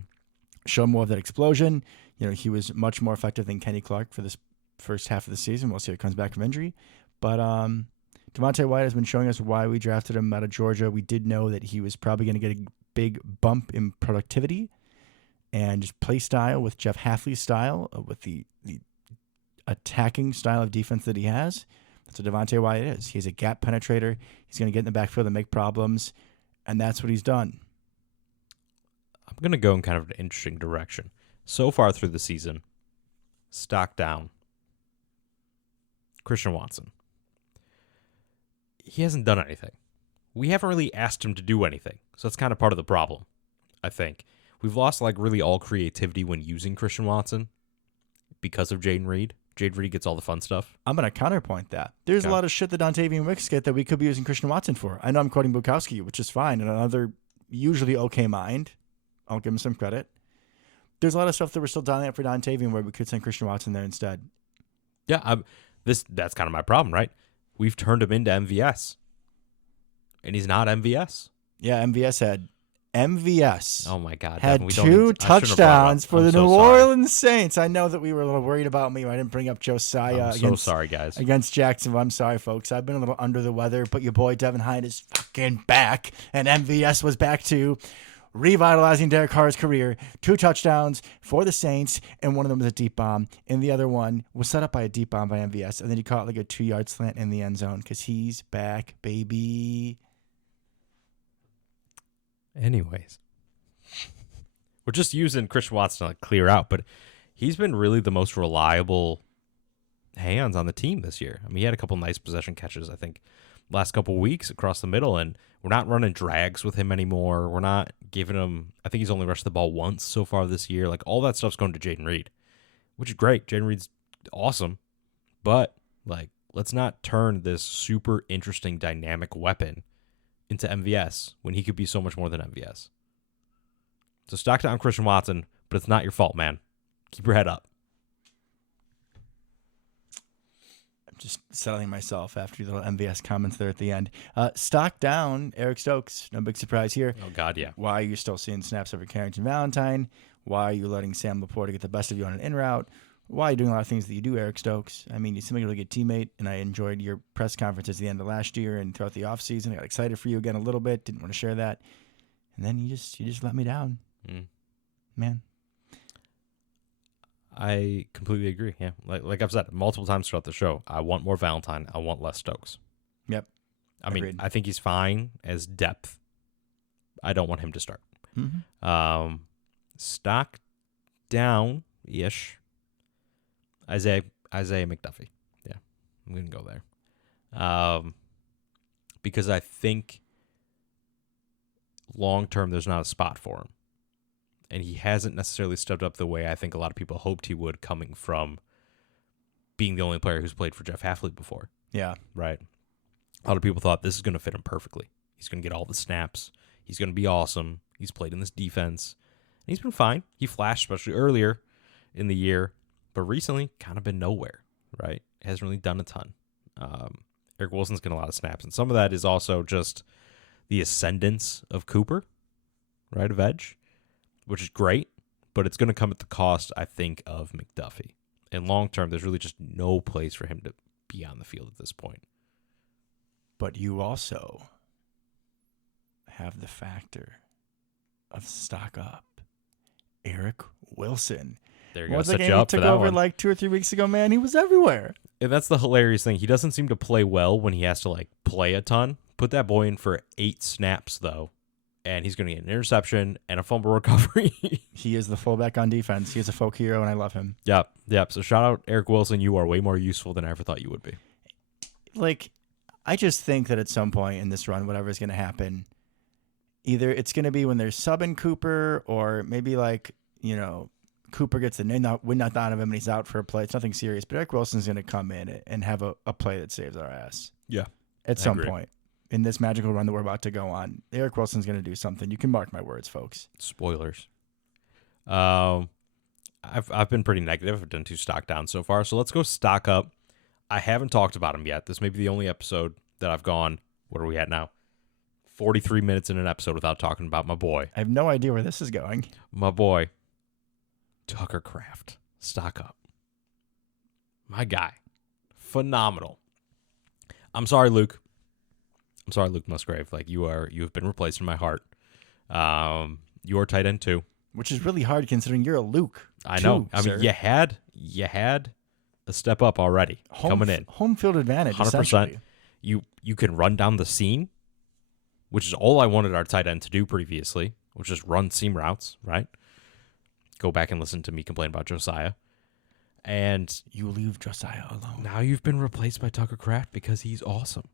Show more of that explosion. He was much more effective than Kenny Clark for this first half of the season. We'll see if he comes back from injury. But Devontae Wyatt has been showing us why we drafted him out of Georgia. We did know that he was probably going to get a big bump in productivity and just play style with Jeff Hafley's style, with the attacking style of defense that he has. That's what Devontae Wyatt is. He's a gap penetrator. He's going to get in the backfield and make problems, and that's what he's done. I'm going to go in kind of an interesting direction. So far through the season, stock down, Christian Watson. He hasn't done anything. We haven't really asked him to do anything, so that's kind of part of the problem, I think. we've lost like really all creativity when using Christian Watson because of Jaden Reed. Jaden Reed gets all the fun stuff. I'm going to counterpoint that. There's a lot of shit that Dontavian Wicks get that we could be using Christian Watson for. I know I'm quoting Bukowski, which is fine, and another usually okay mind. I'll give him some credit. There's a lot of stuff that we're still dialing up for Dontavian where we could send Christian Watson there instead. Yeah, that's kind of my problem, right? We've turned him into MVS, and he's not MVS. Yeah, MVS. Oh my God! Had Devin, two touchdowns for the New sorry. Orleans Saints. I know that we were a little worried about me. I didn't bring up Josiah. I'm so sorry, guys. Against Jacksonville. I'm sorry, folks. I've been a little under the weather, but your boy Devin Hine is fucking back, and MVS was back too, revitalizing Derek Carr's career. 2 touchdowns for the Saints, and one of them was a deep bomb, and the other one was set up by a deep bomb by MVS, and then he caught like a 2-yard slant in the end zone because he's back, baby. Anyways, we're just using Christian Watson to like clear out, but he's been really the most reliable hands on the team this year. I mean, he had a couple nice possession catches, I think, last couple weeks across the middle, and we're not running drags with him anymore. We're not giving him, I think he's only rushed the ball once so far this year. Like, all that stuff's going to Jaden Reed, which is great. Jaden Reed's awesome, but like, let's not turn this super interesting dynamic weapon into MVS when he could be so much more than MVS. So stock down Christian Watson, but it's not your fault, man. Keep your head up. I'm just settling myself after your little MVS comments there at the end. Stock down Eric Stokes. No big surprise here. Oh, God, yeah. Why are you still seeing snaps over Carrington Valentine? Why are you letting Sam Laporta get the best of you on an in route? Why are you doing a lot of things that you do, Eric Stokes? I mean, you seem like a really good teammate, and I enjoyed your press conferences at the end of last year and throughout the offseason. I got excited for you again a little bit. Didn't want to share that. And then you just let me down. Man. I completely agree. Yeah. Like I've said multiple times throughout the show, I want more Valentine. I want less Stokes. Yep. I mean, I think he's fine as depth. I don't want him to start. Mm-hmm. Stock down-ish. Isaiah McDuffie. Yeah, I'm going to go there. Because I think long-term there's not a spot for him. And he hasn't necessarily stepped up the way I think a lot of people hoped he would, coming from being the only player who's played for Jeff Hafley before. Yeah. Right? A lot of people thought this is going to fit him perfectly. He's going to get all the snaps. He's going to be awesome. He's played in this defense. And he's been fine. He flashed, especially earlier in the year. But recently, kind of been nowhere, right? Hasn't really done a ton. Eric Wilson's getting a lot of snaps. And some of that is also just the ascendance of Cooper, right, of edge, which is great. But it's going to come at the cost, I think, of McDuffie. And long term, there's really just no place for him to be on the field at this point. But you also have the factor of stock up Eric Wilson. There you go. Once Set again, you he up took for that over one. like 2 or 3 weeks ago, man. He was everywhere. And that's the hilarious thing. He doesn't seem to play well when he has to like play a ton. Put that boy in for 8 snaps, though, and he's going to get an interception and a fumble recovery. He is the fullback on defense. He is a folk hero, and I love him. Yep. So shout out Eric Wilson. You are way more useful than I ever thought you would be. Like, I just think that at some point in this run, whatever is going to happen, either it's going to be when they're subbing Cooper, or maybe like, Cooper gets the wind knocked out of him and he's out for a play. It's nothing serious, but Eric Wilson's going to come in and have a play that saves our ass. Yeah. At some point in this magical run that we're about to go on, Eric Wilson's going to do something. You can mark my words, folks. Spoilers. I've been pretty negative. I've done 2 stock down so far, so let's go stock up. I haven't talked about him yet. This may be the only episode that I've gone, what are we at now? 43 minutes in an episode without talking about my boy. I have no idea where this is going. My boy, Tucker Kraft. Stock up. My guy. Phenomenal. I'm sorry, Luke Musgrave. Like, you have been replaced in my heart. You are tight end too. Which is really hard considering you're a Luke. I know. I mean, you had a step up already coming in. Home field advantage, 100%. essentially. You can run down the seam, which is all I wanted our tight end to do previously, which is run seam routes, right? Go back and listen to me complain about Josiah. And you leave Josiah alone. Now you've been replaced by Tucker Kraft because he's awesome.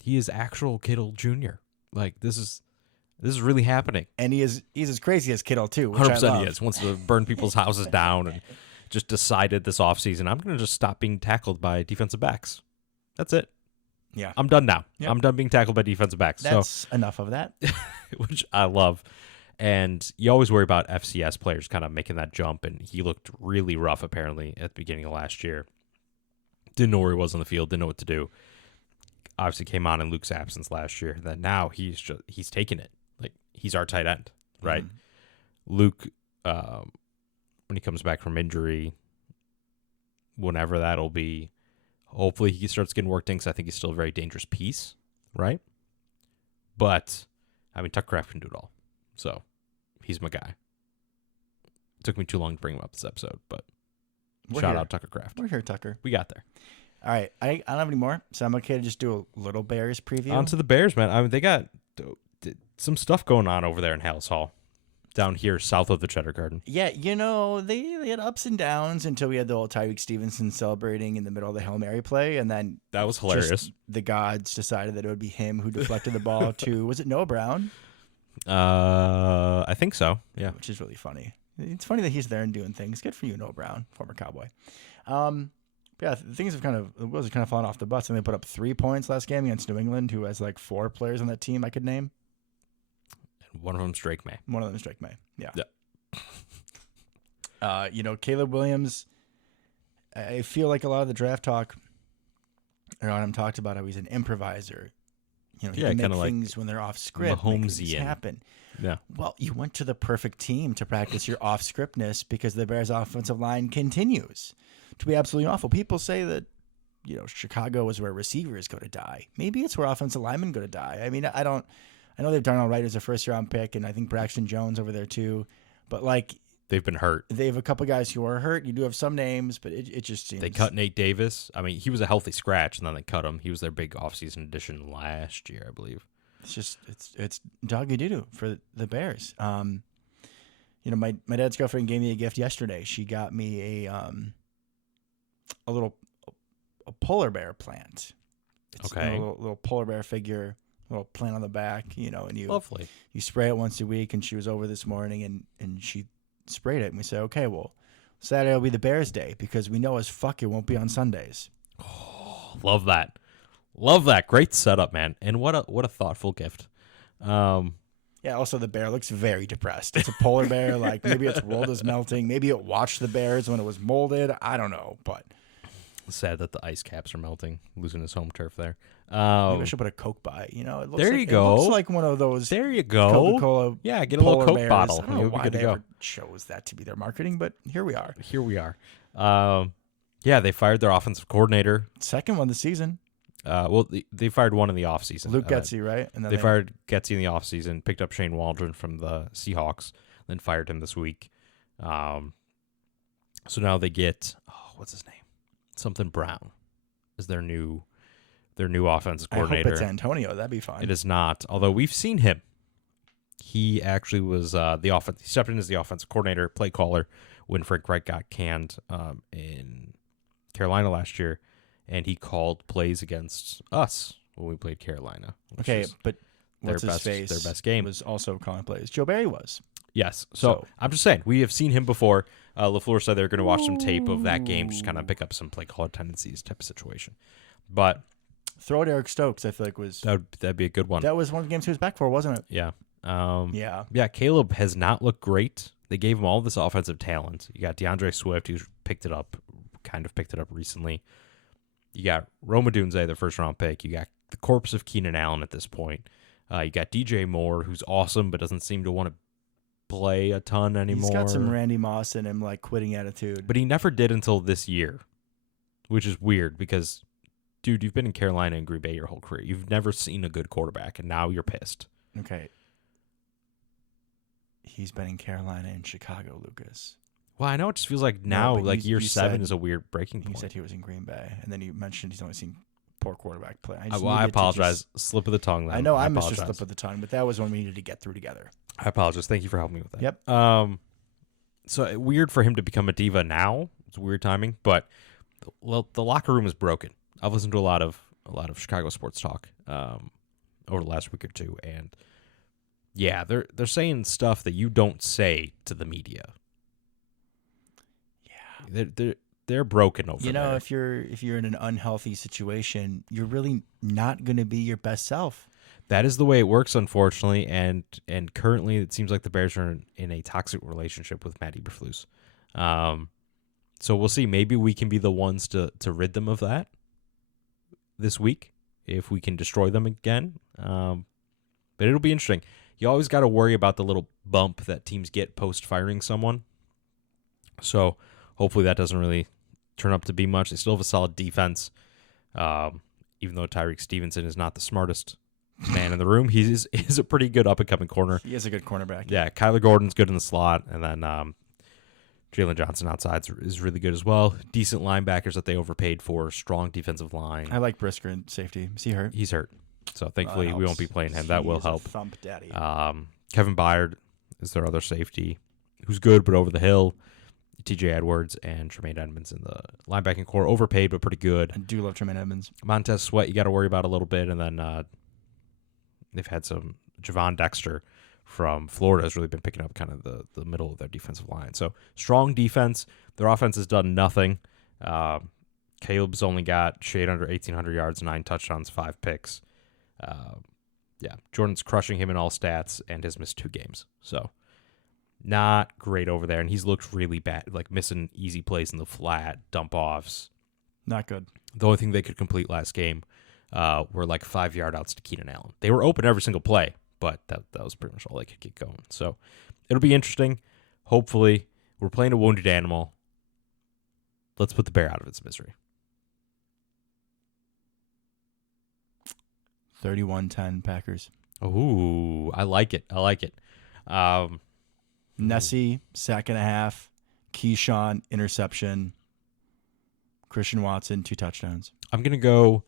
He is actual Kittle Jr. Like, this is This is really happening. And he's as crazy as Kittle too, which I 100% love. he is. Wants to burn people's houses down and just decided this offseason, I'm going to just stop being tackled by defensive backs. That's it. Yeah. I'm done now. Yep. I'm done being tackled by defensive backs. That's enough of that. Which I love. And you always worry about FCS players kind of making that jump, and he looked really rough apparently at the beginning of last year. Didn't know where he was on the field, didn't know what to do. Obviously came on in Luke's absence last year. That now he's taking it. Like, he's our tight end, right? Mm-hmm. Luke, when he comes back from injury, whenever that'll be, hopefully he starts getting worked in, because I think he's still a very dangerous piece, right? But, I mean, Tuck Craft can do it all. So, he's my guy. It took me too long to bring him up this episode, but shout out Tucker Craft. We're here, Tucker. We got there. All right. I don't have any more, so I'm okay to just do a little Bears preview. On to the Bears, man. I mean, they got some stuff going on over there in Hallis Hall, down here south of the Cheddar Garden. Yeah, they had ups and downs until we had the old Tyreek Stevenson celebrating in the middle of the Hail Mary play, and then that was hilarious. The gods decided that it would be him who deflected the ball to, was it Noah Brown? I think so. Yeah, which is really funny. It's funny that he's there and doing things. Good for you, Noah Brown, former Cowboy. Yeah, things have kind of fallen off the bus, and they put up 3 points last game against New England, who has like 4 players on that team I could name. And one of them's Drake May. One of them is Drake May. Yeah. Yeah. Caleb Williams. I feel like a lot of the draft talk around him talked about how he's an improviser. He can make things like when they're off script. Mahomesian. Happen. Yeah. Well, you went to the perfect team to practice your off scriptness, because the Bears' offensive line continues to be absolutely awful. People say that, Chicago is where receivers go to die. Maybe it's where offensive linemen go to die. I mean, I know they've done all right as a first-round pick, and I think Braxton Jones over there too. But, they've been hurt. They have a couple guys who are hurt. You do have some names, but it just seems... They cut Nate Davis. I mean, he was a healthy scratch, and then they cut him. He was their big offseason addition last year, I believe. It's just, it's doggy doo-doo for the Bears. My dad's girlfriend gave me a gift yesterday. She got me a polar bear plant. It's okay. A little polar bear figure, a little plant on the back, and lovely. You spray it once a week, and she was over this morning, and she sprayed it, and we said, okay, well, Saturday will be the Bears' day, because we know as fuck it won't be on Sundays. Oh, love that. Love that. Great setup, man. And what a thoughtful gift. Yeah, also the bear looks very depressed. It's a polar bear. Maybe its world is melting. Maybe it watched the Bears when it was molded. I don't know, but... Sad that the ice caps are melting, losing his home turf there. Maybe I should put a Coke by. It looks there like, you go. It looks like one of those. There you go. Coca-Cola. Yeah, get a little Coke bears. bottle. I don't know why they ever chose that to be their marketing, but here we are. Yeah, they fired their offensive coordinator. Second one this season. They fired one in the offseason. Luke Getsy, right? And then they fired Getsy in the offseason, picked up Shane Waldron from the Seahawks, then fired him this week. So now they get, what's his name? Something Brown is their new offensive coordinator. I hope it's Antonio. That'd be fine. It is not, although we've seen him. He actually was he stepped in as the offensive coordinator, play caller, when Frank Reich got canned in Carolina last year, and he called plays against us when we played Carolina. Okay, but what's his face? Their best game was also calling plays. Joe Barry was. Yes. So I'm just saying, we have seen him before. LaFleur said they're going to watch some tape of that game, just kind of pick up some play caller tendencies type of situation. But throw it Eric Stokes, I feel like that'd be a good one. That was one of the games he was back for, wasn't it? Yeah. Yeah. Caleb has not looked great. They gave him all this offensive talent. You got DeAndre Swift, who's picked it up recently. You got Roma Dunze, the first-round pick. You got the corpse of Keenan Allen at this point. You got DJ Moore, who's awesome, but doesn't seem to want to play a ton anymore. He's got some Randy Moss in him, quitting attitude. But he never did until this year, which is weird because, dude, you've been in Carolina and Green Bay your whole career. You've never seen a good quarterback, and now you're pissed. Okay. He's been in Carolina and Chicago, Lucas. Well, I know it just feels like now, year 7 is a weird breaking point. You said he was in Green Bay, and then you mentioned he's only seen poor quarterback play. I apologize. Slip of the tongue. Then. I know I missed a slip of the tongue, but that was one we needed to get through together. I apologize. Thank you for helping me with that. Yep. So weird for him to become a diva now. It's weird timing, but the locker room is broken. I've listened to a lot of Chicago sports talk over the last week or two, and Yeah, they're saying stuff that you don't say to the media. Yeah. They're broken over You know, there. if you're in an unhealthy situation, you're really not going to be your best self. That is the way it works, unfortunately, and currently it seems like the Bears are in a toxic relationship with Matt Eberflus. So we'll see. Maybe we can be the ones to rid them of that this week if we can destroy them again. But it'll be interesting. You always got to worry about the little bump that teams get post firing someone. So hopefully that doesn't really turn up to be much. They still have a solid defense, even though Tyreek Stevenson is not the smartest man in the room. He's a pretty good up and coming corner. He is a good cornerback. Yeah, Kyler Gordon's good in the slot, and then Jalen Johnson outside is really good as well. Decent linebackers that they overpaid for. Strong defensive line. I like Brisker in safety. Is he hurt? He's hurt, so thankfully we won't be playing him. That will help. Thump daddy. Kevin Byard is their other safety, who's good but over the hill. T.J. Edwards and Tremaine Edmonds in the linebacking core, overpaid but pretty good. I do love Tremaine Edmonds. Montez Sweat, you got to worry about a little bit, and then they've had some Javon Dexter from Florida has really been picking up kind of the middle of their defensive line. So strong defense. Their offense has done nothing. Caleb's only got shade under 1,800 yards, 9 touchdowns, 5 picks. Yeah, Jordan's crushing him in all stats and has missed 2 games. So not great over there, and he's looked really bad, like missing easy plays in the flat, dump offs. Not good. The only thing they could complete last game were like 5-yard outs to Keenan Allen. They were open every single play, but that was pretty much all they could get going. So it'll be interesting. Hopefully, we're playing a wounded animal. Let's put the bear out of its misery. 31-10 Packers. Ooh, I like it. Nessie, sack and a half. Keyshawn, interception. Christian Watson, 2 touchdowns. I'm going to go.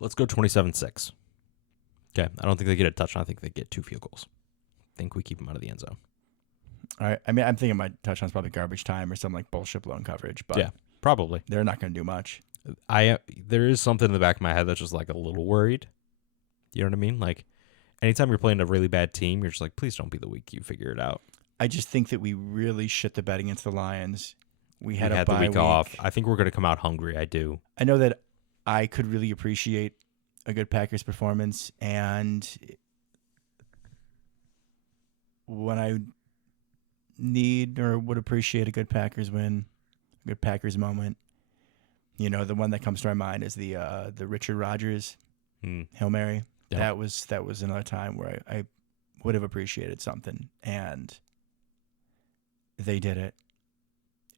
Let's go 27-6. Okay. I don't think they get a touchdown. I think they get 2 field goals. I think we keep them out of the end zone. All right. I mean, I'm thinking my touchdown's probably garbage time or something like bullshit blown coverage, but Yeah, probably. they're not going to do much. There is something in the back of my head that's just like a little worried. You know what I mean? Like, anytime you're playing a really bad team, you're just like, please don't be the week you figure it out. I just think that we really shit the bed against the Lions. We had the bye week off. I think we're going to come out hungry. I do. I know that I could really appreciate a good Packers performance, and when I need or would appreciate a good Packers win, a good Packers moment, you know, the one that comes to our mind is the Richard Rodgers Hail Mary. Yep. That was another time where I would have appreciated something, and they did it.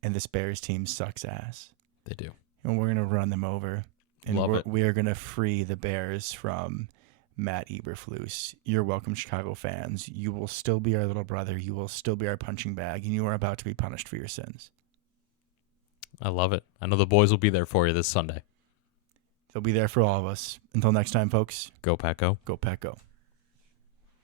And this Bears team sucks ass. They do. And we're going to run them over. And Love it. we are going to free the Bears from Matt Eberflus. You're welcome, Chicago fans. You will still be our little brother. You will still be our punching bag, and you are about to be punished for your sins. I love it. I know the boys will be there for you this Sunday. They'll be there for all of us. Until next time, folks. Go Pack Go. Go Pack Go.